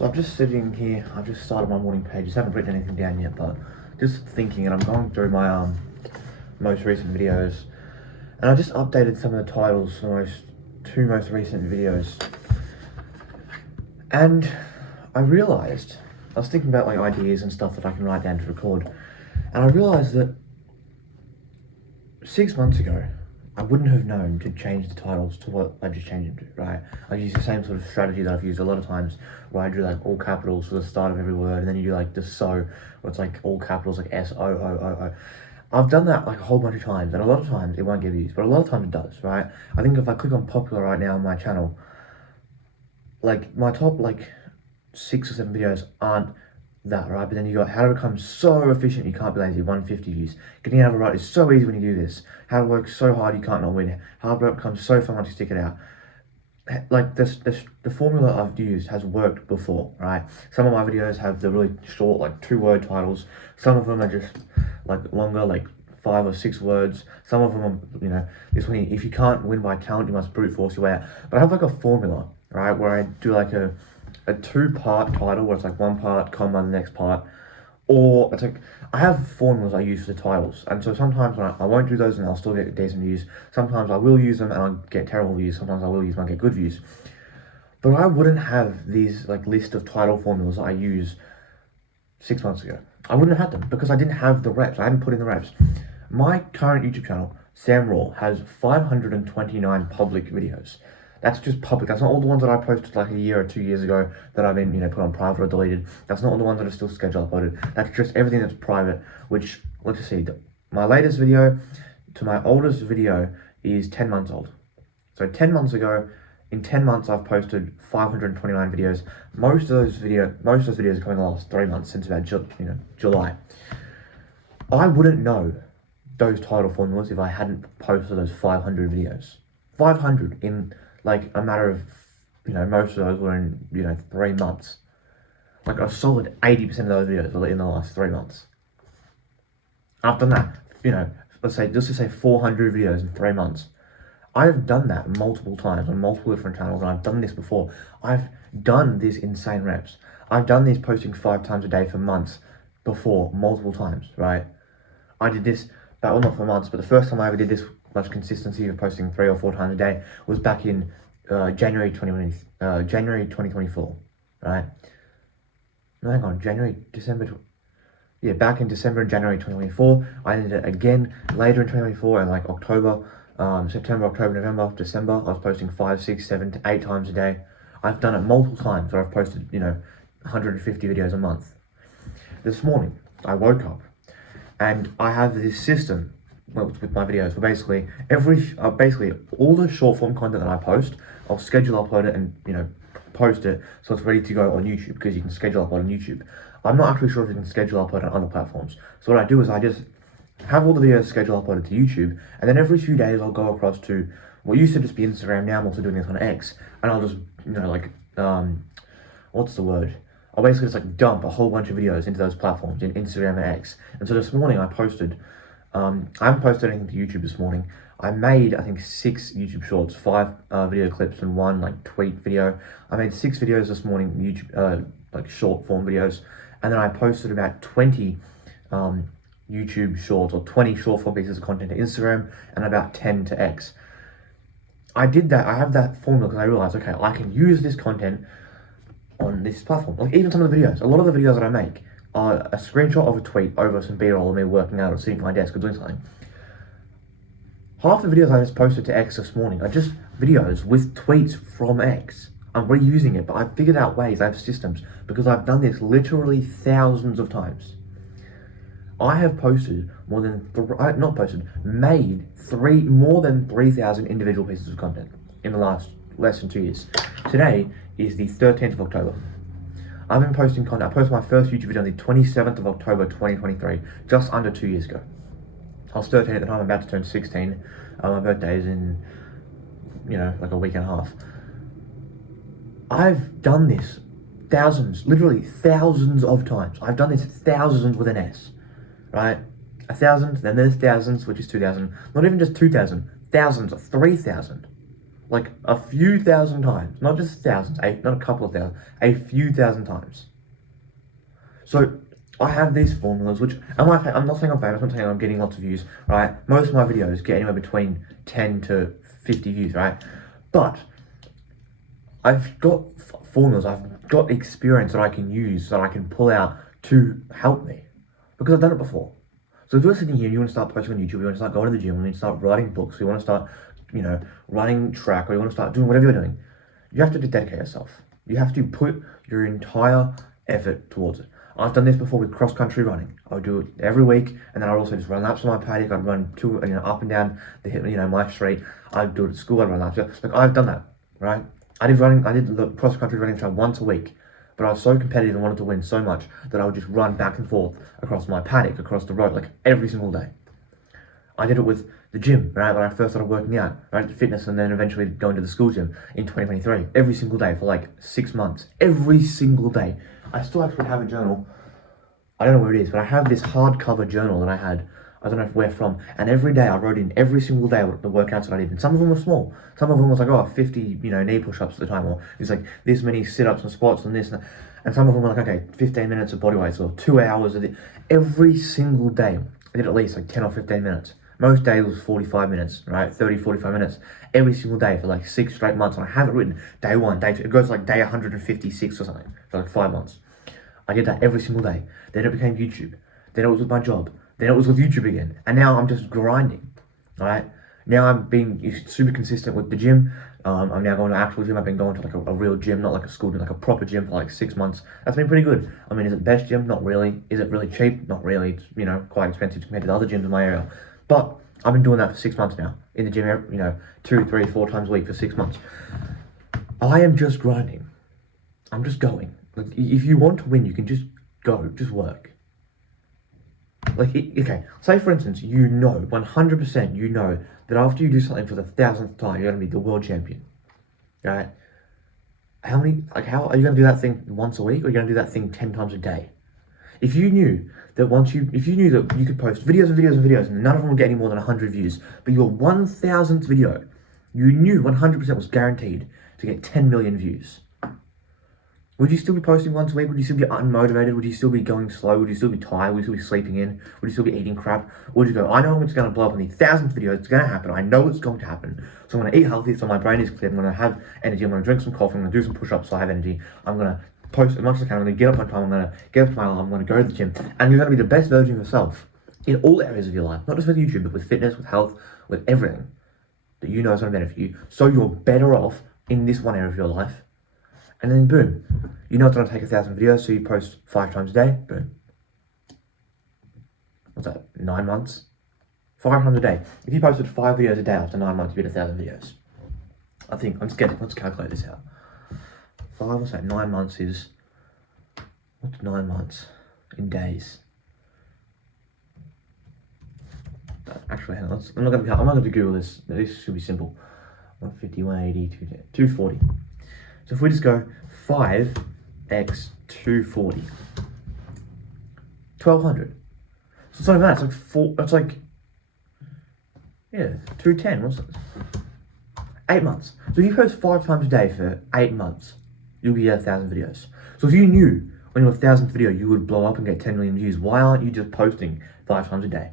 So I'm just sitting here, I've just started my morning pages, haven't written anything down yet, but just thinking, and I'm going through my most recent videos, and I just updated some of the titles for my two most recent videos. And I realised, I was thinking about like ideas and stuff that I can write down to record, and I realised that 6 months ago, I wouldn't have known to change the titles to what I just changed them to, right? I use the same sort of strategy that I've used a lot of times, where I do like all capitals for the start of every word, and then you do like the SOOO, where it's like all capitals, like SOOO. I've done that like a whole bunch of times, and a lot of times it won't get views, but a lot of times it does, right? I think if I click on popular right now on my channel, like my top like 6 or 7 videos aren't that, right? But then you got how to become so efficient you can't be lazy, 150 views. Getting out of a right is so easy when you do this. How to work so hard you can't not win. How to become so fun once you stick it out. Like the formula I've used has worked before, right? Some of my videos have the really short, like 2-word titles. Some of them are just like longer, like 5 or 6 words. Some of them are, you know, this one, if you can't win by talent, you must brute force your way out. But I have like a formula, right, where I do like a 2-part title, where it's like 1 part, comma, the next part. Or it's like, I have formulas I use for the titles, and so sometimes when I won't do those and I'll still get decent views. Sometimes I will use them and I'll get terrible views. Sometimes I will use them and I'll get good views. But I wouldn't have these like list of title formulas that I use 6 months ago. I wouldn't have had them because I didn't have the reps. I hadn't put in the reps. My current YouTube channel, Sam Raw, has 529 public videos. That's just public. That's not all the ones that I posted like a year or 2 years ago that I've been, put on private or deleted. That's not all the ones that are still schedule uploaded. That's just everything that's private, which, let's just see, my latest video to my oldest video is 10 months old. So 10 months ago, in 10 months, I've posted 529 videos. Most of those videos are coming in the last 3 months, since about July. I wouldn't know those title formulas if I hadn't posted those 500 videos. 500 in like a matter of, most of those were in, 3 months. Like a solid 80% of those videos were in the last 3 months. I've done that, let's just say 400 videos in 3 months. I've done that multiple times on multiple different channels, and I've done this before. I've done this insane reps. I've done these posting 5 times a day for months before, multiple times, right? I did this, well, not for months, but the first time I ever did this much consistency of posting 3 or 4 times a day was back in January 2024, right? No, hang on, back in December and January 2024. I did it again later in 2024, and like September, October, November, December, I was posting 5, 6, 7 to 8 times a day. I've done it multiple times where I've posted, 150 videos a month. This morning, I woke up and I have this system with my videos. So basically, basically all the short form content that I post, I'll schedule upload it and, post it so it's ready to go on YouTube, because you can schedule upload on YouTube. I'm not actually sure if you can schedule upload on other platforms. So what I do is I just have all the videos scheduled uploaded to YouTube, and then every few days I'll go across to what used to just be Instagram. Now I'm also doing this on X, and I'll just, what's the word? I'll basically just like dump a whole bunch of videos into those platforms, in Instagram and X. And so this morning I posted, I haven't posted anything to YouTube this morning. I made, I think, 6 YouTube shorts, 5 video clips, and 1 like tweet video. I made 6 videos this morning, YouTube, like short form videos, and then I posted about 20 YouTube shorts, or 20 short form pieces of content to Instagram, and about 10 to X. I did that, I have that formula because I realized, okay, I can use this content on this platform. Like even some of the videos, a lot of the videos that I make are a screenshot of a tweet over some B-roll of me working out or sitting at my desk or doing something. Half the videos I just posted to X this morning are just videos with tweets from X. I'm reusing it, but I've figured out ways, I have systems, because I've done this literally thousands of times. I have posted more than, made more than 3,000 individual pieces of content in the last less than 2 years. Today is the 13th of October. I've been posting content. I posted my first YouTube video on the 27th of October 2023, just under 2 years ago. I was 13 at the time, I'm about to turn 16. My birthday is in, like a week and a half. I've done this thousands, literally thousands of times. I've done this thousands with an S, right? 1,000, then there's thousands, which is 2,000. Not even just 2,000, thousands, 3,000. like a few thousand times, not just thousands, not a couple of thousand, a few thousand times. So I have these formulas, which I'm not saying I'm famous. I'm not saying I'm getting lots of views, right? Most of my videos get anywhere between 10 to 50 views, right? But I've got formulas, I've got experience that I can use, that I can pull out to help me, because I've done it before. So if you're sitting here and you want to start posting on YouTube, you want to start going to the gym, you want to start writing books, you want to start, running track, or you want to start doing whatever you're doing, you have to dedicate yourself. You have to put your entire effort towards it. I've done this before with cross-country running. I would do it every week, and then I'd also just run laps on my paddock. I'd run up and down my street. I'd do it at school. I'd run laps. Like, I've done that, right? I did cross-country running trail once a week, but I was so competitive and wanted to win so much that I would just run back and forth across my paddock, across the road, like every single day. I did it with the gym, right? When I first started working out, right? Fitness, and then eventually going to the school gym in 2023. Every single day for like 6 months. Every single day. I still actually have a journal. I don't know where it is, but I have this hardcover journal that I had. I don't know where from. And every day I wrote in every single day what the workouts that I did. And some of them were small. Some of them was like, 50, knee push-ups at the time. Or it's like this many sit-ups and squats and this. And some of them were like, okay, 15 minutes of body weights or 2 hours of it. Every single day I did at least like 10 or 15 minutes. Most days was 45 minutes, right? 30, 45 minutes. Every single day for like 6 straight months. And I have it written day 1, day 2. It goes like day 156 or something for like 5 months. I did that every single day. Then it became YouTube. Then it was with my job. Then it was with YouTube again. And now I'm just grinding, right? Now I'm being super consistent with the gym. I'm now going to actual gym. I've been going to like a real gym, not like a school gym, like a proper gym for like 6 months. That's been pretty good. I mean, is it the best gym? Not really. Is it really cheap? Not really. It's, quite expensive compared to the other gyms in my area. But I've been doing that for 6 months now. In the gym, 2, 3, 4 times a week for 6 months. I am just grinding. I'm just going. Like, if you want to win, you can just go. Just work. Like, okay, say for instance, 100% that after you do something for the 1000th time, you're going to be the world champion, right? How are you going to do that thing once a week, or are you going to do that thing 10 times a day? If you knew that you could post videos and videos and videos, and none of them would get any more than 100 views, but your 1000th video, you knew 100% was guaranteed to get 10 million views, would you still be posting once a week? Would you still be unmotivated? Would you still be going slow? Would you still be tired? Would you still be sleeping in? Would you still be eating crap? Or would you go, I know it's going to blow up in the 1000th video. It's going to happen. I know it's going to happen. So I'm going to eat healthy so my brain is clear. I'm going to have energy. I'm going to drink some coffee. I'm going to do some push-ups so I have energy. I'm going to post as much as I can. I'm going to get up on time. I'm going to get up to my alarm. I'm going to go to the gym. And you're going to be the best version of yourself in all areas of your life. Not just with YouTube, but with fitness, with health, with everything that you know is going to benefit you. So you're better off in this one area of your life. And then boom, it's going to take 1,000 videos, so you post 5 times a day, boom. What's that, 9 months? 5 times a day. If you posted 5 videos a day after 9 months, you get 1,000 videos. I think, let's calculate this out. 9 months is, what's 9 months in days? Actually, hang on, I'm not going to Google this. This should be simple. 150, 180, 240. So if we just go 5x 240, 1200. So it's not even that, it's like 210. What's that? 8 months. So if you post 5 times a day for 8 months, you'll get 1,000 videos. So if you knew on your 1,000th video you would blow up and get 10 million views, why aren't you just posting 5 times a day?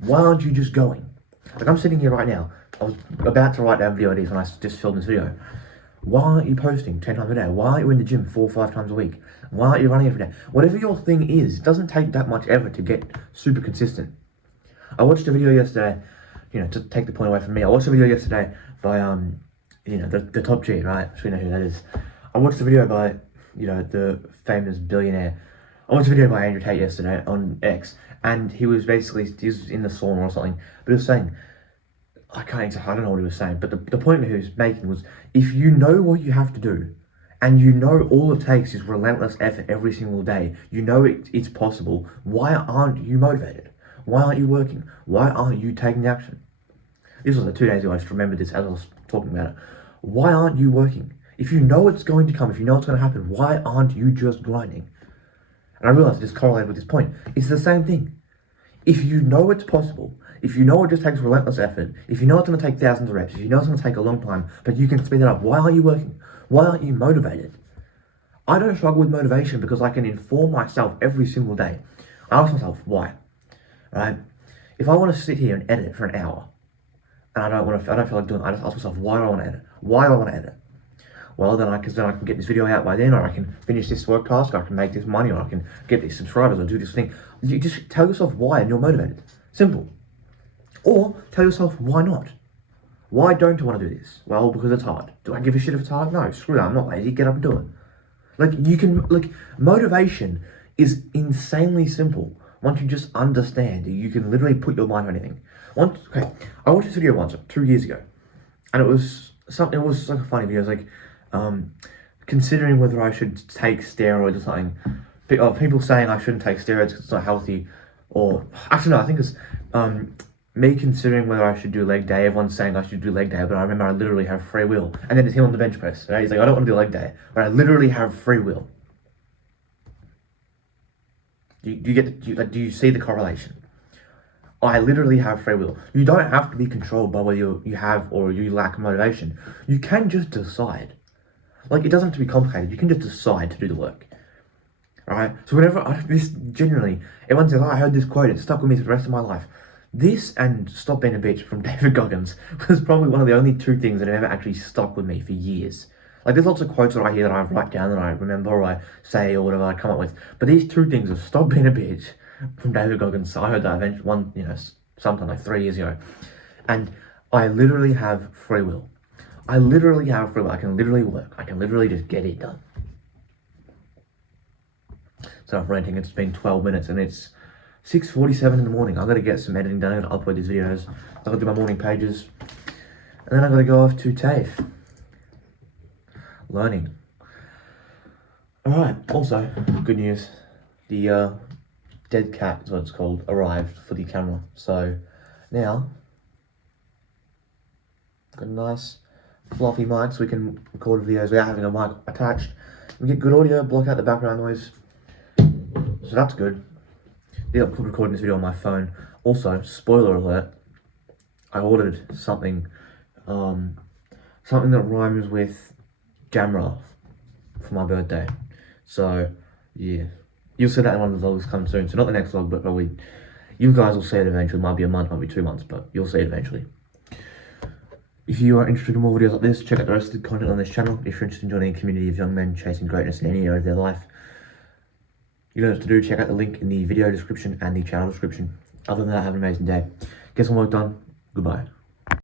Why aren't you just going? Like, I'm sitting here right now. I was about to write down video ideas when I just filmed this video. Why aren't you posting 10 times a day? Why aren't you in the gym 4 or 5 times a week? Why aren't you running every day? Whatever your thing is, it doesn't take that much effort to get super consistent. I watched a video yesterday, to take the point away from me. I watched a video yesterday by, the top G, right? So you know who that is. I watched a video by, the famous billionaire. I watched a video by Andrew Tate yesterday on X, and he was in the sauna or something, but he was saying, I don't know what he was saying, but the point that he was making was, if you know what you have to do, and all it takes is relentless effort every single day, it's possible, why aren't you motivated? Why aren't you working? Why aren't you taking action? This was 2 days ago, I just remembered this as I was talking about it. Why aren't you working? If you know it's going to come, if you know it's going to happen, why aren't you just grinding? And I realized this correlated with this point. It's the same thing. If you know it's possible, if you know it just takes relentless effort, if you know it's going to take thousands of reps, if you know it's going to take a long time, but you can speed it up, why aren't you working? Why aren't you motivated? I don't struggle with motivation because I can inform myself every single day. I ask myself, why? Right? If I want to sit here and edit for an hour, and I don't feel like doing it, I just ask myself, why do I want to edit? Why do I want to edit? Well, then I can get this video out by then, or I can finish this work task, or I can make this money, or I can get these subscribers, or do this thing. You just tell yourself why, and you're motivated. Simple. Or tell yourself why not. Why don't I want to do this? Well, because it's hard. Do I give a shit if it's hard? No, screw that. I'm not lazy. Get up and do it. Motivation is insanely simple. Once you just understand, you can literally put your mind on anything. I watched this video once, 2 years ago, and it was like a funny video. It was like, considering whether I should take steroids or something. People saying I shouldn't take steroids because it's not healthy, or actually no, I think it's me considering whether I should do leg day. Everyone's saying I should do leg day, but I remember I literally have free will. And then it's him on the bench press. Right? He's like, I don't want to do leg day, but I literally have free will. Do you see the correlation? I literally have free will. You don't have to be controlled by whether you have or you lack motivation. You can just decide. It doesn't have to be complicated. You can just decide to do the work. Alright? So everyone says, I heard this quote, it stuck with me for the rest of my life. This and Stop Being a Bitch from David Goggins was probably one of the only two things that have ever actually stuck with me for years. There's lots of quotes that I hear that I write down that I remember or I say or whatever I come up with. But these two things of Stop Being a Bitch from David Goggins, I heard that eventually sometime like 3 years ago. And I literally have free will. I literally have free will. I can literally work. I can literally just get it done. So I'm ranting. It's been 12 minutes and it's 6:47 in the morning. I've got to get some editing done. I've got to upload these videos. I've got to do my morning pages. And then I've got to go off to TAFE. Learning. Alright, also, good news. The dead cat is what it's called, arrived for the camera. So now, got a nice fluffy mic so we can record videos without having a mic attached. We get good audio, block out the background noise. So that's good. Yeah, I'm recording this video on my phone. Also, spoiler alert, I ordered something that rhymes with Jamra for my birthday. So, yeah. You'll see that in one of the vlogs coming soon. So not the next vlog, but probably, you guys will see it eventually. Might be a month, might be 2 months, but you'll see it eventually. If you are interested in more videos like this, check out the rest of the content on this channel. If you're interested in joining a community of young men chasing greatness in any area of their life, you know what to do. Check out the link in the video description and the channel description. Other than that, have an amazing day. Get some work done. Goodbye.